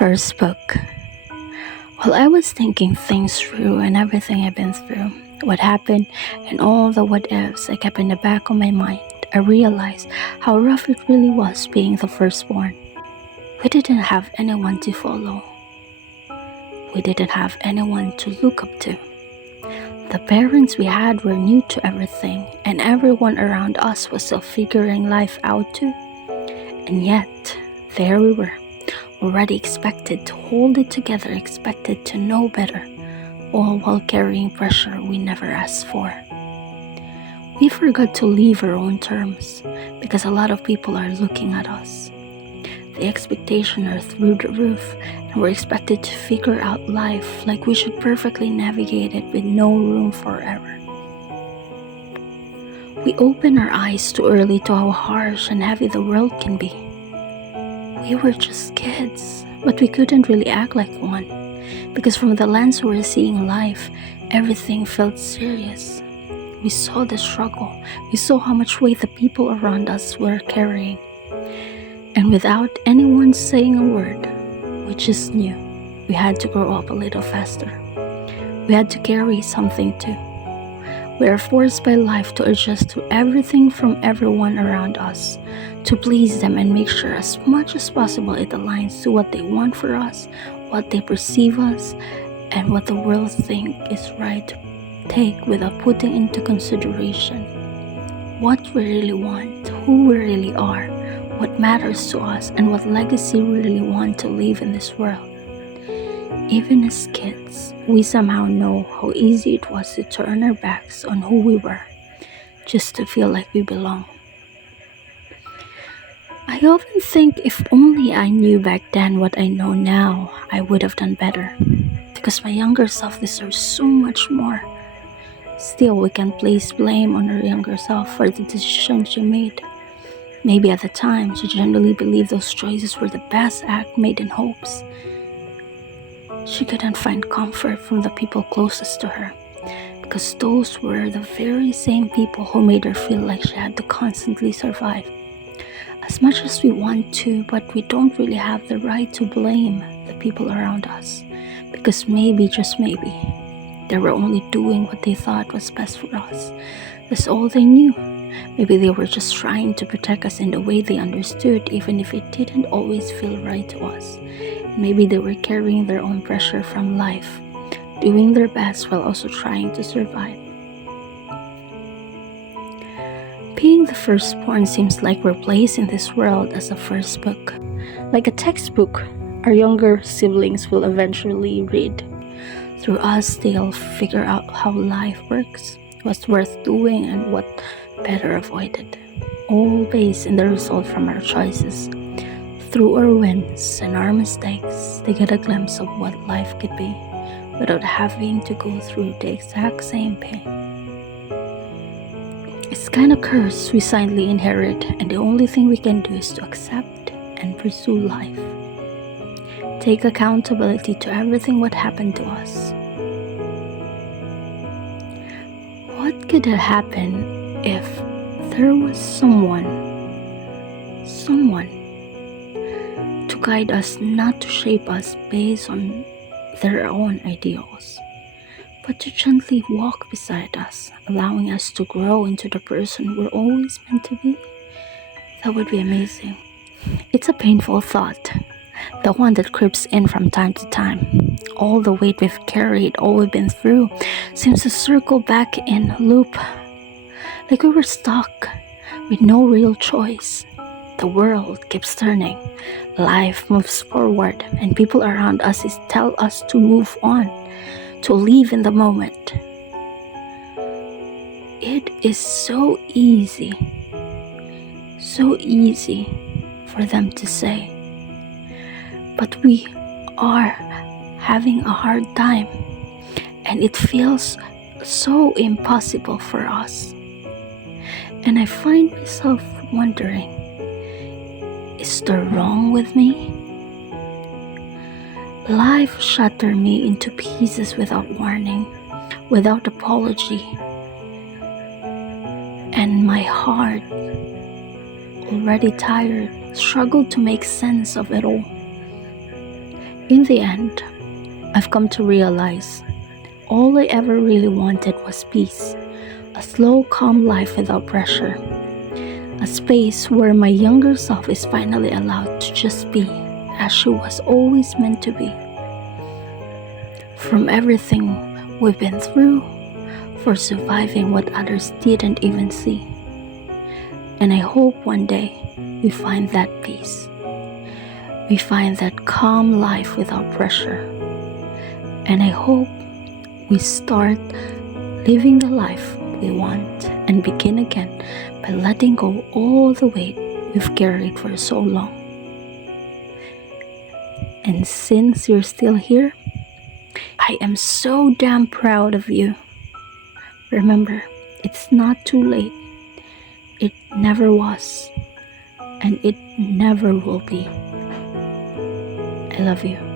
First book. While I was thinking things through and everything I've been through, what happened, and all the what ifs I kept in the back of my mind, I realized how rough it really was being the firstborn. We didn't have anyone to follow. We didn't have anyone to look up to. The parents we had were new to everything, and everyone around us was still figuring life out too. And yet, there we were, already expected to hold it together, expected to know better, all while carrying pressure we never asked for. We forgot to leave our own terms because a lot of people are looking at us. The expectations are through the roof, and we're expected to figure out life like we should perfectly navigate it with no room for error. We open our eyes too early to how harsh and heavy the world can be. We were just kids, but we couldn't really act like one, because from the lens we were seeing life, everything felt serious. We saw the struggle, we saw how much weight the people around us were carrying. And without anyone saying a word, we just knew we had to grow up a little faster. We had to carry something too. We are forced by life to adjust to everything from everyone around us, to please them and make sure as much as possible it aligns to what they want for us, what they perceive us, and what the world think is right to take without putting into consideration what we really want, who we really are, what matters to us, and what legacy we really want to leave in this world. Even as kids, we somehow know how easy it was to turn our backs on who we were, just to feel like we belong. I often think if only I knew back then what I know now, I would have done better, because my younger self deserves so much more. Still, we can't place blame on our younger self for the decisions she made. Maybe at the time, she genuinely believed those choices were the best act made in hopes. She couldn't find comfort from the people closest to her, because those were the very same people who made her feel like she had to constantly survive. As much as we want to, but we don't really have the right to blame the people around us, because maybe, just maybe, they were only doing what they thought was best for us. That's all they knew. Maybe they were just trying to protect us in the way they understood, even if it didn't always feel right to us. Maybe they were carrying their own pressure from life, doing their best while also trying to survive. Being the firstborn seems like we're placed in this world as a first book, like a textbook our younger siblings will eventually read. Through us, they'll figure out how life works, what's worth doing, and what better avoided, all based in the result from our choices. Through our wins and our mistakes, they get a glimpse of what life could be without having to go through the exact same pain. It's kind of curse we silently inherit, and the only thing we can do is to accept and pursue life. Take accountability to everything what happened to us. What could have happened if there was someone to guide us, not to shape us based on their own ideals, but to gently walk beside us, allowing us to grow into the person we're always meant to be? That would be amazing. It's a painful thought, the one that creeps in from time to time. All the weight we've carried, all we've been through, seems to circle back in loop, like we were stuck with no real choice. The world keeps turning, life moves forward, and people around us tell us to move on, to live in the moment. It is so easy for them to say, but we are having a hard time, and it feels so impossible for us. And I find myself wondering, is there wrong with me? Life shattered me into pieces without warning, without apology, and my heart, already tired, struggled to make sense of it all. In the end, I've come to realize all I ever really wanted was peace, a slow, calm life without pressure, a space where my younger self is finally allowed to just be as she was always meant to be. From everything we've been through, for surviving what others didn't even see. And I hope one day we find that peace. We find that calm life without pressure. And I hope we start living the life we want and begin again by letting go all the weight we've carried for so long. And since you're still here, I am so damn proud of you. Remember, it's not too late. It never was, and it never will be. I love you.